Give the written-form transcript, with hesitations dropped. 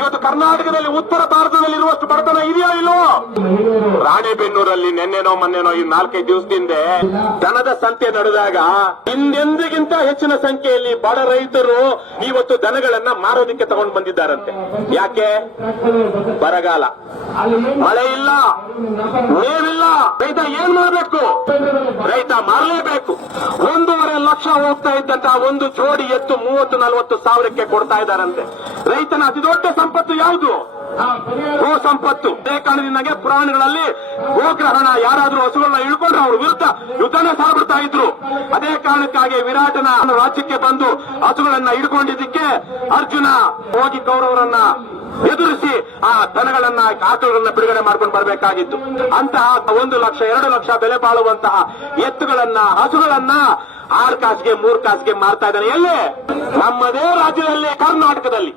ಇವತ್ತು ಕರ್ನಾಟಕದಲ್ಲಿ ಉತ್ತರ ಭಾರತದಲ್ಲಿರುವಷ್ಟು ಬಡತನ ಇದೆಯೋ ಇಲ್ವೋ? ರಾಣೆಬೆನ್ನೂರಲ್ಲಿ ನಿನ್ನೆನೋ ಮೊನ್ನೆನೋ ಈ 4-5 ದಿವಸದಿಂದ ದನದ ಸಂತೆ ನಡೆದಾಗ ಹಿಂದೆಂದಿಗಿಂತ ಹೆಚ್ಚಿನ ಸಂಖ್ಯೆಯಲ್ಲಿ ಬಡ ರೈತರು ಇವತ್ತು ದನಗಳನ್ನ ಮಾರೋದಕ್ಕೆ ತಗೊಂಡು ಬಂದಿದ್ದಾರಂತೆ. ಯಾಕೆ? ಬರಗಾಲ, ಮಳೆ ಇಲ್ಲ, ನೀರಿಲ್ಲ. ರೈತ ಏನ್ ಮಾಡಬೇಕು? ರೈತ ಮಾರಲೇಬೇಕು. 1.5 ಲಕ್ಷ ಹೋಗ್ತಾ ಇದ್ದಂತಹ ಒಂದು ಜೋಡಿ ಎತ್ತು 30-40 ಸಾವಿರಕ್ಕೆ ಕೊಡ್ತಾ ಇದ್ದಾರಂತೆ. ರೈತನ ಅತಿ ದೊಡ್ಡ ಸಂಪತ್ತು ಯಾವುದು? ಗೋ ಸಂಪತ್ತು. ಅದೇ ಕಾರಣದಿಂದಾಗೆ ಪುರಾಣಗಳಲ್ಲಿ ಗೋಗ್ರಹಣ, ಯಾರಾದ್ರೂ ಹಸುಗಳನ್ನ ಇಳ್ಕೊಂಡ್ರೆ ಅವ್ರ ವಿರುದ್ಧ ಯುದ್ಧನೇ ಸಾಗ್ಬಿಡ್ತಾ ಇದ್ರು. ಅದೇ ಕಾರಣಕ್ಕಾಗಿ ವಿರಾಟನ ರಾಜ್ಯಕ್ಕೆ ಬಂದು ಹಸುಗಳನ್ನ ಹಿಡ್ಕೊಂಡಿದ್ದಕ್ಕೆ ಅರ್ಜುನ ಹೋಗಿ ಕೌರವರನ್ನ ಎದುರಿಸಿ ಆ ದನಗಳನ್ನ, ಆಕಳುಗಳನ್ನ ಬಿಡುಗಡೆ ಮಾಡ್ಕೊಂಡು ಬರಬೇಕಾಗಿತ್ತು. ಅಂತಹ 1 ಲಕ್ಷ 2 ಲಕ್ಷ ಬೆಲೆ ಬಾಳುವಂತಹ ಎತ್ತುಗಳನ್ನ, ಹಸುಗಳನ್ನ 6 ಕಾಸಿಗೆ 3 ಕಾಸಿಗೆ ಮಾರ್ತಾ ಇದ್ದಾನೆ. ಎಲ್ಲೇ? ನಮ್ಮದೇ ರಾಜ್ಯದಲ್ಲಿ, ಕರ್ನಾಟಕದಲ್ಲಿ.